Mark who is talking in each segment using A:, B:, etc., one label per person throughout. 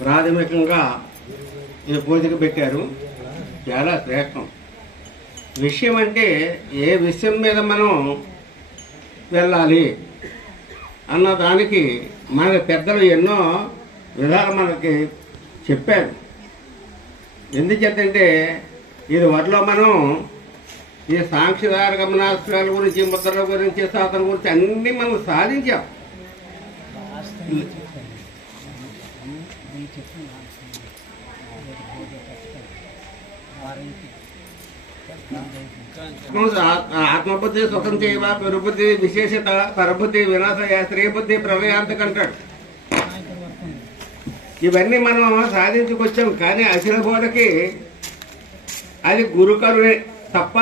A: ప్రాథమికంగా ఈ పూజకు పెట్టారు. చాలా శ్రేష్టం. విషయం అంటే ఏ విషయం మీద మనం వెళ్ళాలి అన్న దానికి మన పెద్దలు ఎన్నో విధాలు మనకి చెప్పారు. ఎందుచేతంటే ఇది వాటిలో మనం ఈ సాంక్షిదార గమనాస్త్రాల గురించి ముద్రల గురించి సాధన గురించి అన్నీ మనం సాధించాం. చెట్లు ఆత్మబుద్ధి సుఖం చేయవా పెరుబుద్ధి విశేషత పరబుద్ధి వినాశ స్త్రీ బుద్ధి ప్రళయాంతకంటాడు ఇవన్నీ మనం సాధించుకొచ్చాం కానీ అఖిల బోధకి అది గురుకరుడే తప్ప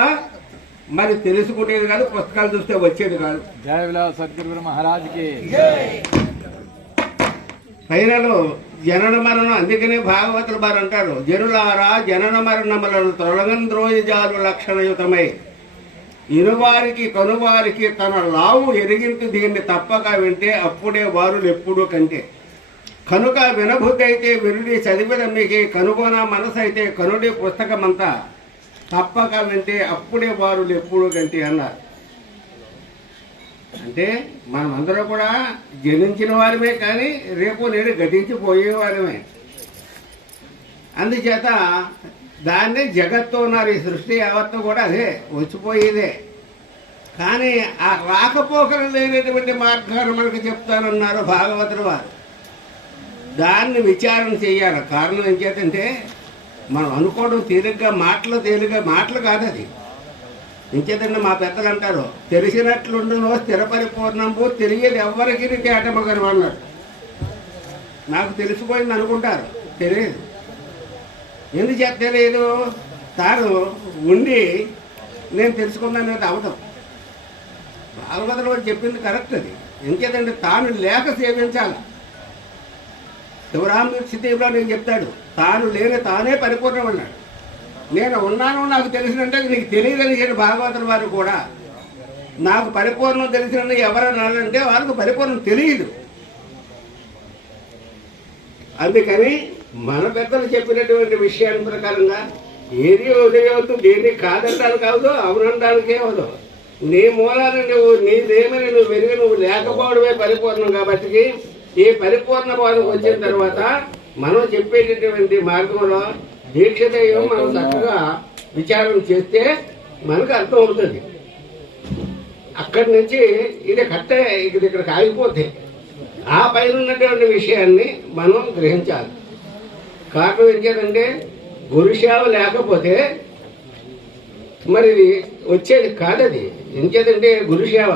A: మరి తెలుసుకునేది కాదు పుస్తకాలు చూస్తే వచ్చేది కాదు.
B: జయ విలాస్ సద్గురు మహారాజ్కి. की
A: జనన మరణం అందుకనే భాగవతులు వారు అంటారు జనులారా జనన మరణములను తొలగంద్రోయజాలు లక్షణయుతమై ఇరువారికి కనువారికి తన లావు ఎరిగింతు దీన్ని తప్పక వింటే అప్పుడే వారు ఎప్పుడు కంటే. కనుక వినబుద్ధి అయితే వినుడి చదివిన మీకు కనుగొన మనసు అయితే కనుడి పుస్తకమంతా తప్పక వింటే అప్పుడే వారు ఎప్పుడు కంటే అన్నారు. అంటే మనమందరం కూడా జనించిన వారమే కానీ రేపు నేడు గతించిపోయేవారమే. అందుచేత దాన్నే జగత్తు ఉన్నారు ఈ సృష్టి యావత్తు కూడా అదే వచ్చిపోయేదే. కానీ ఆ రాకపోకలు లేనటువంటి మార్గాన్ని మనకు చెప్తానన్నారు భాగవతుడు వారు. దాన్ని విచారణ చేయాలి. కారణం ఏం చేతంటే మనం అనుకోవడం తేలిగ్గా మాటలు తేలిగ్గా మాటలు కాదు అది ఇంకేదండి మా పెద్దలు అంటారు? తెలిసినట్లుండునో స్థిర పరిపూర్ణంబు తెలియదు ఎవ్వరికి తేటమగను అన్నారు. నాకు తెలిసిపోయింది అనుకుంటారు. తెలియదు ఎందుకు చేత తెలియదు తాను ఉండి నేను తెలుసుకున్నాను అవడం వారు చెప్పింది కరెక్ట్ అది. ఇంకేదండి? తాను లేక సేవించాలి. శివరామ స్థితిలో నేను చెప్తాడు తాను లేని తానే పరిపూర్ణం అన్నాడు నేను ఉన్నాను నాకు తెలిసినంటే నీకు తెలియదని చెప్పి భాగవతుల వారు కూడా. నాకు పరిపూర్ణం తెలిసిన ఎవరన్నారంటే వాళ్ళకు పరిపూర్ణం తెలియదు. అందుకని మన పెద్దలు చెప్పినటువంటి విషయాన్ని ప్రకారంగా ఏది ఉదయవద్దు దేన్ని కాదనడానికి కాదు అవునడానికే అవదు నీ మూలాన నువ్వు నీదేమని నువ్వు వెరిగి నువ్వు లేకపోవడమే పరిపూర్ణం కాబట్టి ఈ పరిపూర్ణ బోధకు వచ్చిన తర్వాత మనం చెప్పేటటువంటి మార్గంలో దీక్ష దైవం మనం చక్కగా విచారం చేస్తే మనకు అర్థం అవుతుంది. అక్కడి నుంచి ఇది కట్టే ఇది ఇక్కడికి ఆగిపోతే ఆ పైన ఉన్నటువంటి విషయాన్ని మనం గ్రహించాలి. కారణం ఏం చేయాలంటే గురుసేవ లేకపోతే మరి వచ్చేది కాదది. ఎంచేదంటే గురుసేవ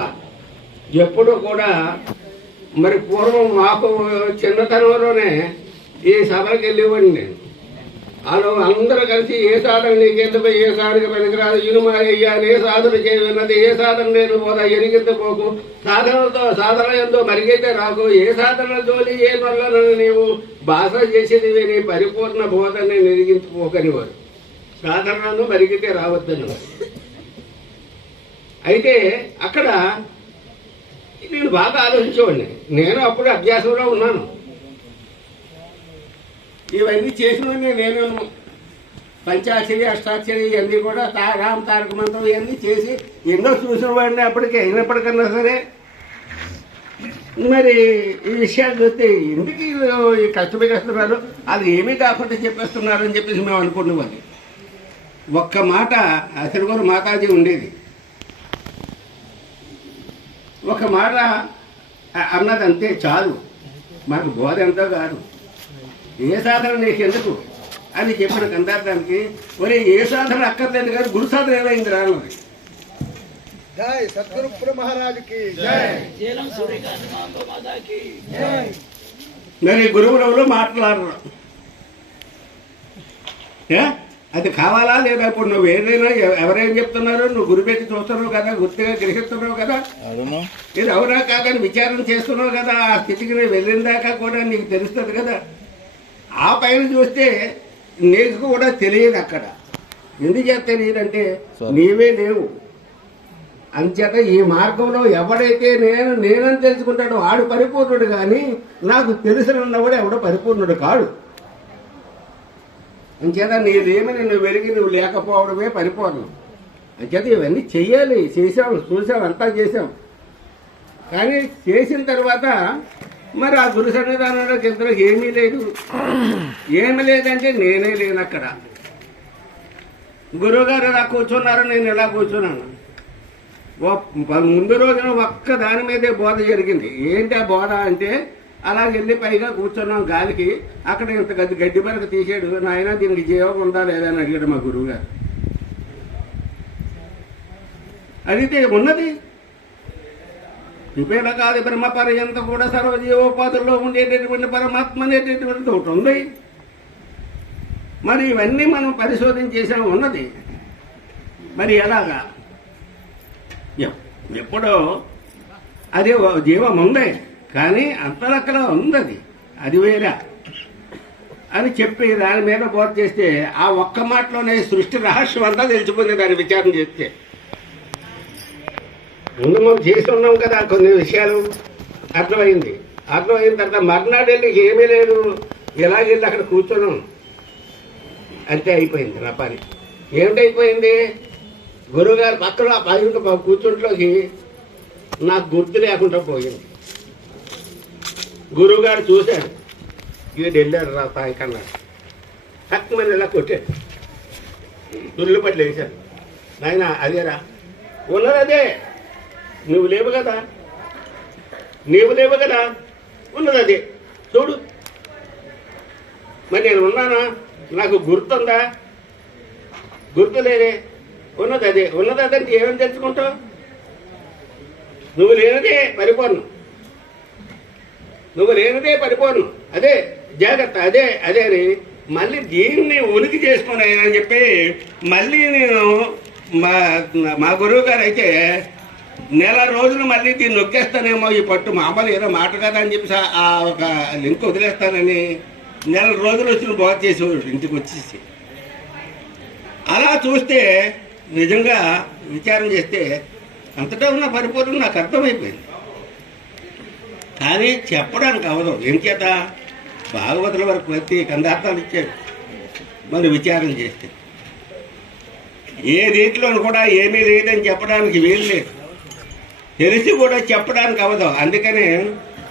A: ఎప్పుడూ కూడా మరి పూర్వం మాకు చిన్నతనంలోనే ఈ సభలకు వెళ్ళేవాడిని నేను. అందరూ కలిసి ఏ సాధన నీకెందుకు ఏ సాధన పనికిరాదు? ఇనుమ అయ్యా ఏ సాధన చేయన్నది. ఏ సాధన నేను పోదా? ఎరిగింత పోకు? సాధనతో సాధన ఎంతో మరిగైతే రాకు. ఏ సాధన జోలి ఏ పనులను నీవు భాష చేసేది నీ పరిపూర్ణ బోధని నెరిగించుకోకని వారు సాధనను మరిగితే రావద్దని అయితే అక్కడ నేను బాగా ఆలోచించేవాడిని. నేను అప్పుడు అభ్యాసంలో ఉన్నాను. ఇవన్నీ చేసినవన్నీ నేను పంచాక్షరి అష్టాక్షరి ఇవన్నీ కూడా తా రామ్ తారక మంత్రం ఇవన్నీ చేసి ఎన్నో చూసిన వాడిని అప్పటికే అయినప్పటికన్నా సరే. మరి ఈ విషయాలు చూస్తే ఎందుకు వీళ్ళు ఈ అది ఏమీ కాకుండా చెప్పేస్తున్నారు అని చెప్పేసి మేము అనుకునేవాళ్ళం ఒక్క మాట అసలు మాతాజీ ఉండేది. ఒక మాట అన్నదంతే అన్నది అంతే చాలు. మనకు బోధ ఎంతో కాదు. ఏ సాధన నీకు ఎందుకు అని చెప్పిన కందార్థానికి ఒరే ఏ సాధన అక్కర్లేదు కానీ గురు సాధన ఏమైంది
C: జై సద్గురు జై.
A: మరి గురువులలో మాట్లాడరు. ఏ? అది కావాలా లేదా? ఇప్పుడు నువ్వు ఏదైనా ఎవ- ఎవరేం చెప్తున్నారు నువ్వు గురి పెట్టి చూస్తున్నావు కదా గుర్తుగా గ్రహిస్తున్నావు కదా. ఇది అవునా కాదని విచారణ చేస్తున్నావు కదా. ఆ స్థితికి నువ్వు వెళ్ళిన దాకా కూడా నీకు తెలుస్తుంది కదా. ఆ పైన చూస్తే నీకు కూడా తెలియదు అక్కడ. ఎందుకు చేస్తే నీదంటే నీవే లేవు. అంచేత ఈ మార్గంలో ఎవడైతే నేను నేనని తెలుసుకుంటాడో ఆడు పరిపూర్ణుడు కానీ నాకు తెలిసినవాడు ఎవడో పరిపూర్ణుడు కాడు. అంచేత నీదేమి నువ్వు వెలిగి నువ్వు లేకపోవడమే పరిపూర్ణం. అంచేత ఇవన్నీ చెయ్యాలి. చేసాం చూసాం అంతా చేసాం కానీ చేసిన తర్వాత మరి ఆ గురు సన్నిధానంలో ఇద్దరు ఏమీ లేదు. ఏమి లేదంటే నేనే లేను అక్కడ. గురువుగారు ఇలా కూర్చున్నారు నేను ఇలా కూర్చున్నాను. ముందు రోజున ఒక్క దాని మీదే బోధ జరిగింది. ఏంటి ఆ బోధ అంటే అలా వెళ్ళి పైగా కూర్చున్నాం గాలికి అక్కడ ఇంత గడ్డి గడ్డి పరకు తీసాడు నాయన దీనికి జీవం ఉందా లేదా అని అడిగాడు మా గురువు గారు అడిగితే ఉన్నది విపేల కాదు బ్రహ్మ పర్యంత కూడా సర్వజీవోపాధుల్లో ఉండేటటువంటి పరమాత్మ అనేటటువంటిది ఒకటి ఉంది. మరి ఇవన్నీ మనం పరిశోధన చేసాం ఉన్నది. మరి ఎలాగా? ఎప్పుడో అది జీవం ఉంది కానీ అంతరక్కడ ఉంది అది అది వేరే. అని చెప్పి దాని మీద బోధ చేస్తే ఆ ఒక్క మాటలోనే సృష్టి రహస్యం అంతా తెలిసిపోయింది దాని విచారణ చేస్తే. ముందు మనం చేసి ఉన్నాం కదా కొన్ని విషయాలు. అర్థమైంది. అర్థమైన తర్వాత మర్నాడు వెళ్ళి ఏమీ లేదు. ఎలాగెళ్ళి అక్కడ కూర్చున్నాం అంతే అయిపోయింది నా పని. ఏమిటైపోయింది గురువుగారు పక్కన ఆ పైన కూర్చుంట్లోకి నాకు గుర్తు లేకుండా పోయింది. గురువుగారు చూశాడు వీడు వెళ్ళాడు రా సాయంకన్నా తక్కువ ఇలా కొట్టాడు దుర్లు పట్లు వేశాడు నాయన అదేరా? ఉన్నదే నువ్వు లేవు కదా? నీవు లేవు కదా? ఉన్నది అదే. చూడు. మరి నేను ఉన్నానా? నాకు గుర్తుందా? గుర్తు లేదే. ఉన్నది అదే. ఉన్నది అదంటే ఏమని తెలుసుకుంటావు? నువ్వు లేనిదే పరిపూర్ణం. నువ్వు లేనిదే పరిపూర్ణం. అదే జాగ్రత్త. అదే అదే అని మళ్ళీ దీన్ని ఉనికి చేసుకుని అని చెప్పి మళ్ళీ నేను మా మా గురువు గారు అయితే నెల రోజులు మళ్ళీ దీన్ని నొక్కేస్తానేమో ఈ పట్టు మామూలు ఏదో మాట కదా అని చెప్పి ఆ ఒక లింక్ వదిలేస్తానని నెల రోజులు వచ్చిన బాగా చేసేవాడు ఇంటికి వచ్చేసి. అలా చూస్తే నిజంగా విచారం చేస్తే అంతటా ఉన్న పరిపూర్ణం నాకు అర్థమైపోయింది. కానీ చెప్పడానికి అవదు. ఏం చేత? భాగవతుల వరకు ప్రతి కందార్థాలు ఇచ్చాడు మరి విచారం చేస్తే. ఏ దీంట్లోనూ కూడా ఏమీ లేదని చెప్పడానికి వీలు లేదు. తెలిసి కూడా చెప్పడానికి అవదు అందుకనే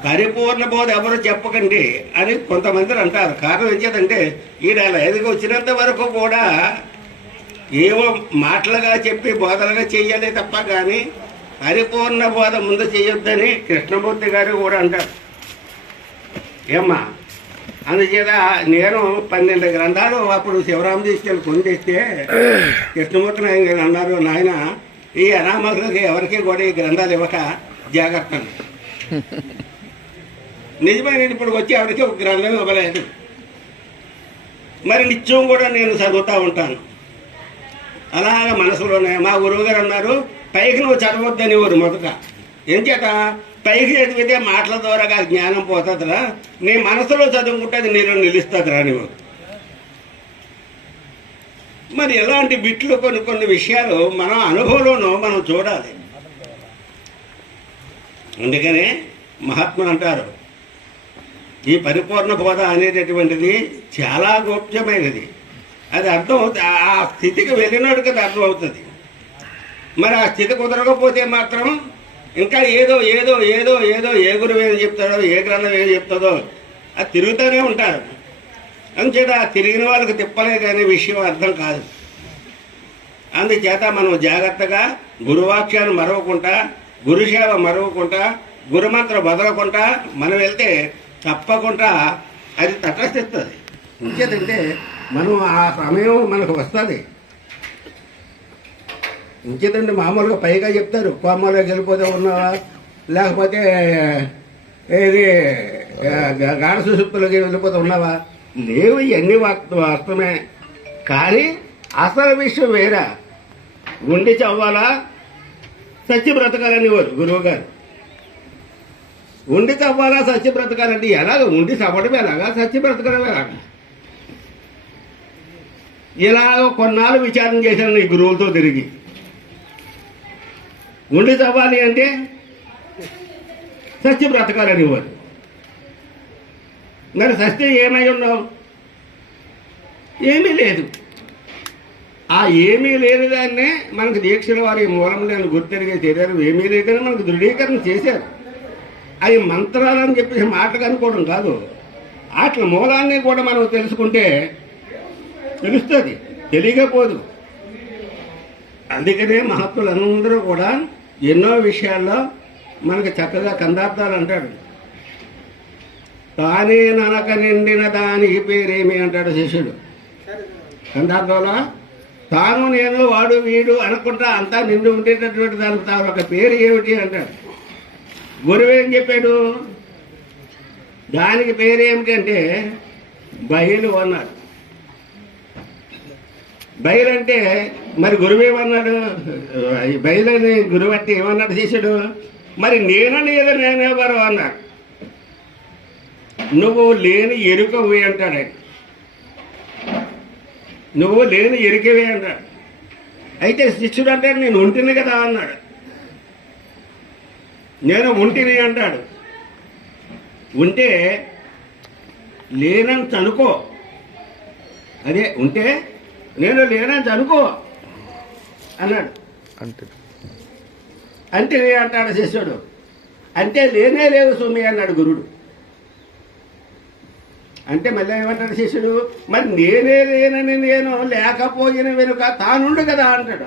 A: పరిపూర్ణ బోధ ఎవరు చెప్పకండి అని కొంతమంది అంటారు. కారణం ఏం చేతంటే ఈడ ఎదుగు వచ్చినంత వరకు కూడా ఏవో మాటలుగా చెప్పి బోధలుగా చెయ్యాలి తప్ప కానీ పరిపూర్ణ బోధ ముందు చేయొద్దని కృష్ణమూర్తి గారు కూడా అంటారు. ఏమ్మా అందుచేత నేను పన్నెండు గ్రంథాలు అప్పుడు శివరామ తీసుకెళ్ళి పొందిస్తే కృష్ణమూర్తి నాయన గారు అన్నారు నాయన ఈ అనామకులకు ఎవరికి కూడా ఈ గ్రంథాలు ఇవ్వక జాగ్రత్త నిజమైన ఇప్పుడు వచ్చి ఎవరికి ఒక గ్రంథం ఇవ్వలేదు. మరి నిత్యం కూడా నేను చదువుతూ ఉంటాను. అలాగ మనసులోనే మా గురువుగారు అన్నారు పైకి నువ్వు చదవద్దని ఊరు మొదట. ఏం పైకి చదివితే మాటల ద్వారా జ్ఞానం పోతుందిరా. నీ మనసులో చదువుకుంటే అది నీలో నిలుస్తుందిరా నువ్వు. మరి ఎలాంటి బిట్లు కొన్ని కొన్ని విషయాలు మనం అనుభవంలోనూ మనం చూడాలి. అందుకనే మహాత్ములు అంటారు ఈ పరిపూర్ణ బోధ అనేటటువంటిది చాలా గోప్యమైనది. అది అర్థం అవుతుంది ఆ- ఆ స్థితికి వెళ్ళినాడు కదా అర్థం అవుతుంది. మరి ఆ స్థితి కుదరకపోతే మాత్రం ఇంకా ఏదో ఏదో ఏదో ఏదో ఏ గురువు ఏం చెప్తాడో ఏ గ్రంథం ఏం చెప్తుందో అది తిరుగుతూనే ఉంటారు. అందుచేత తిరిగిన వాళ్ళకి తిప్పలే కానీ విషయం అర్థం కాదు. అందుచేత మనం జాగ్రత్తగా గురువాక్యాన్ని మరవకుండా గురుసేవ మరవకుండా గురుమంత్రం వదలకుండా మనం వెళ్తే తప్పకుండా అది తటస్థిస్తుంది. ఇంకేదంటే మనం ఆ సమయం మనకు వస్తుంది. ఇంకేదంటే మామూలుగా పైగా చెప్తారు కోమలోకి వెళ్ళిపోతే ఉన్నావా? లేకపోతే ఏది గాఢ సుషుప్తులకి వెళ్ళిపోతే ఉన్నావా? లేవు ఇవన్నీ వాస్త- వాస్తవమే. కానీ అసలు విషయం వేరా. ఉండి చవ్వాలా? సత్య బ్రతకాలని గురువు గారు ఉండి చవ్వాలా సత్య బ్రతకాలంటే ఎలాగ? ఉండి చవ్వడం ఎలాగా? సత్య బ్రతకడం ఎలాగా? ఇలాగ కొన్నాళ్ళు విచారణ చేశాను ఈ గురువులతో తిరిగి. ఉండి చవ్వాలి అంటే సత్య బ్రతకాలని వారు మరి సస్తే ఏమై ఉన్నావు? ఏమీ లేదు. ఆ ఏమీ లేని దాన్నే మనకు దీక్షల వారి మూలం లేని గుర్తెరిగే చర్యలు ఏమీ లేదని మనకు దృఢీకరణ చేశారు. అవి మంత్రాలని చెప్పేసి మాటలు అనుకోవడం కాదు. వాటి మూలాన్ని కూడా మనం తెలుసుకుంటే తెలుస్తుంది తెలియకపోదు. అందుకనే మహత్తులందరూ కూడా ఎన్నో విషయాల్లో మనకు చక్కగా కందార్థాలు అంటాడు తానే ననక నిండిన దానికి పేరేమి అంటాడు శిష్యుడు. కందార్థంలో తాను నేను వాడు వీడు అనుకుంటా అంతా నిండు ఉండేటటువంటి దానికి తాను ఒక పేరు ఏమిటి అంటాడు. గురువు ఏం చెప్పాడు? దానికి పేరు ఏమిటంటే బయలు అన్నాడు. బయలు అంటే మరి గురువు ఏమన్నాడు? బయలని గురువు అంటే ఏమన్నాడు చేశాడు మరి నేనని నేనే నేనెవరు అన్నాడు. నువ్వు లేని ఎరుకవి అంటాడు ఆయన నువ్వు లేని ఎరికవే అన్నాడు అయితే శిష్యుడు అంటే నేను ఉంటిని కదా అన్నాడు. నేను ఉంటిని అంటాడు. ఉంటే లేనంత అనుకో అదే ఉంటే నేను లేనంత అనుకో అన్నాడు.
C: అంటే
A: అంటే అంటాడు శిష్యుడు. అంటే లేనే లేవు సుమి అన్నాడు గురుడు. అంటే మళ్ళీ ఏమంటాడు శిష్యుడు? మరి నేనే లేనని నేను లేకపోయిన వెనుక తానుండు కదా అంటాడు.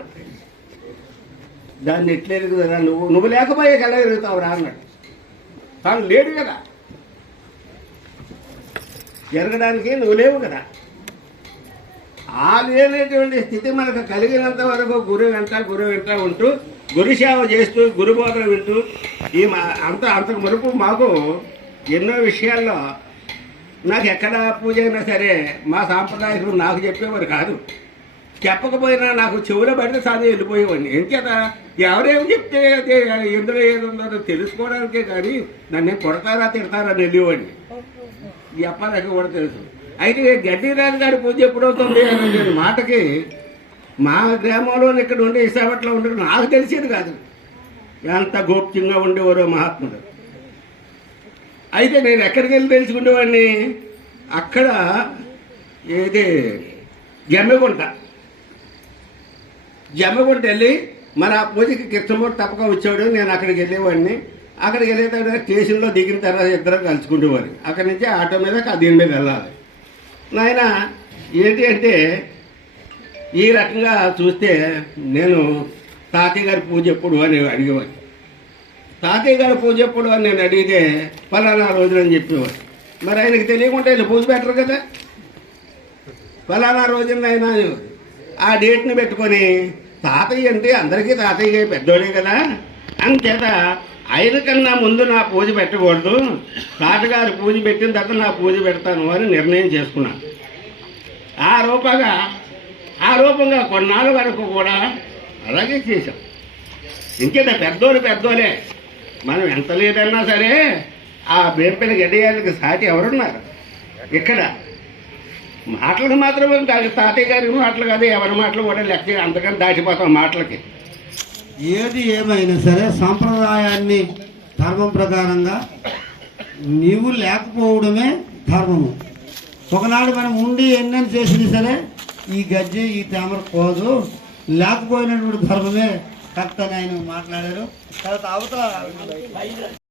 A: దాన్ని ఎట్లేదు కదా నువ్వు? నువ్వు లేకపోయే ఎలా ఎరుగుతావురా అన్నాడు. తాను లేడు కదా. జరగడానికి నువ్వు లేవు కదా. ఆ లేనటువంటి స్థితి మనకు కలిగినంత వరకు గురువు వెంట గురువు వెంట ఉంటూ గురు సేవ చేస్తూ గురు బోధన వింటూ ఈ మా- అంత అంతకు మునుపు మాకు ఎన్నో విషయాల్లో నాకు ఎక్కడ పూజ అయినా సరే మా సాంప్రదాయకులు నాకు చెప్పేవారు కాదు. చెప్పకపోయినా నాకు చెవులో పడితే సాధి వెళ్ళిపోయేవాడిని. ఎంచేత ఎవరేం చెప్తే అది ఎందులో ఏదో తెలుసుకోవడానికే కానీ నన్ను కొడతారా తిడతారా అని వెళ్ళేవాడిని. చెప్పాలక కూడా తెలుసు. అయితే గడ్డి రాజు గారి పూజ ఎప్పుడవుతుంది అని మాటకి మా గ్రామంలో ఇక్కడ ఉండే ఇసావట్లో ఉండడం నాకు తెలిసేది కాదు. ఎంత గోప్యంగా ఉండేవారో మహాత్ముడు. అయితే నేను ఎక్కడికి వెళ్ళి తెలుసుకునేవాడిని? అక్కడ ఏది? జమ్మిగుంట జమ్మిగుంట వెళ్ళి మరి ఆ పూజకి కృష్ణమూర్తి తప్పక వచ్చాడు నేను అక్కడికి వెళ్ళేవాడిని. అక్కడికి వెళ్ళే తర్వాత స్టేషన్లో దిగిన తర్వాత ఇద్దరు కలుసుకుంటేవారు అక్కడి నుంచి ఆటో మీద దీని మీద వెళ్ళాలి. నాయన ఏంటి అంటే ఈ రకంగా చూస్తే నేను తాతయ్య గారి పూజ ఎప్పుడు అని అడిగేవాడిని. తాతయ్య గారు పూజ ఎప్పుడు అని నేను అడిగితే ఫలానా రోజులు అని చెప్పేవాడు మరి ఆయనకి తెలియకుండా వీళ్ళు పూజ పెట్టరు కదా. ఫలానా రోజున ఆయన ఆ డేట్ని పెట్టుకొని తాతయ్య అంటే అందరికీ తాతయ్య పెద్దోడే కదా. అంచేత ఆయన కన్నా ముందు నా పూజ పెట్టకూడదు. తాతగారు పూజ పెట్టిన తర్వాత నా పూజ పెడతాను అని నిర్ణయం చేసుకున్నాను. ఆ రూపంగా ఆ రూపంగా కొన్నాళ్ళ వరకు కూడా అలాగే చేశాం. ఇంకేదా పెద్దోళ్ళు పెద్దోలే మనం ఎంత లేదన్నా సరే ఆ బేంపెల గడ్డయాలకి సాటి ఎవరున్నారు? ఇక్కడ మాటలకు మాత్రమే కాదు తాతయ్య గారి మాటలు కాదు ఎవరి మాటలు కూడా లెక్క అంతకని దాటిపోతాం మాటలకి.
D: ఏది ఏమైనా సరే సాంప్రదాయాన్ని ధర్మం ప్రకారంగా నీవు లేకపోవడమే ధర్మము. ఒకనాడు మనం ఉండి ఎన్నని చేసింది సరే ఈ గజ్జె ఈ తామర కోదు లేకపోయినటువంటి ధర్మమే కరెక్ట్ ఆయన మాట్లాడారు. తర్వాత అవతల